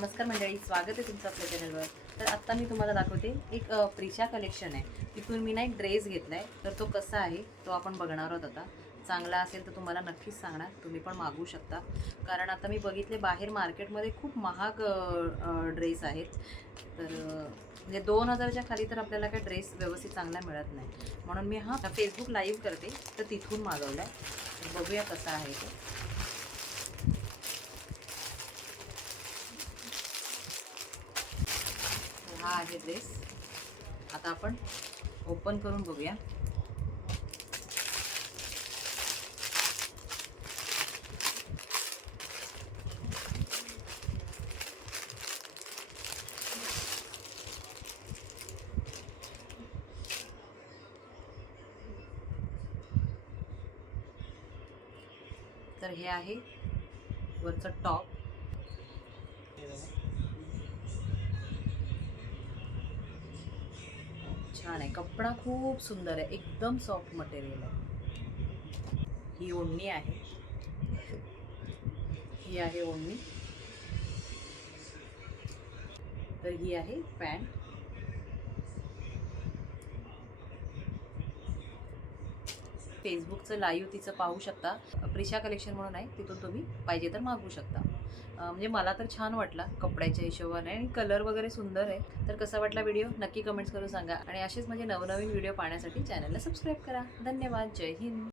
नमस्कार मंडळी स्वागत आहे तुमचं आपल्या चॅनलवर तर आत्ता मी तुम्हाला दाखवते एक प्रिशा कलेक्शन आहे. तिथून मी ना एक ड्रेस घेतला आहे तर तो कसा आहे तो आपण बघणार आहोत आता. चांगला असेल तर तुम्हाला नक्कीच सांगणार. तुम्ही पण मागू शकता. कारण आता मी बघितले बाहेर मार्केटमध्ये खूप महाग ड्रेस आहेत. तर म्हणजे दोन हजारच्या खाली तर आपल्याला काही ड्रेस व्यवस्थित चांगला मिळत नाही. म्हणून मी हा फेसबुक लाईव्ह करते. तर तिथून मागवला आहे बघूया कसा आहे तो तर हा आहे ड्रेस आता आपण ओपन करून बघूया. तर हे आहे वरचं टॉप छान आहे. कपडा खूप सुंदर आहे. एकदम सॉफ्ट मटेरियल आहे. ही ओढणी आहे. ही आहे ओढणी. तर ही आहे पॅन्ट फेसबुकचं लाईव्ह तिचं पाहू शकता. प्रिशा कलेक्शन म्हणून आहे तिथून तुम्ही पाहिजे तर मागवू शकता. म्हणजे मला तर छान वाटला कपड्याच्या हिशोबाने आणि कलर वगैरे सुंदर आहे. तर कसा वाटला व्हिडिओ नक्की कमेंट्स करून सांगा. आणि असेच म्हणजे नवनवीन व्हिडिओ पाहण्यासाठी चॅनलला सबस्क्राईब करा. धन्यवाद. जय हिंद.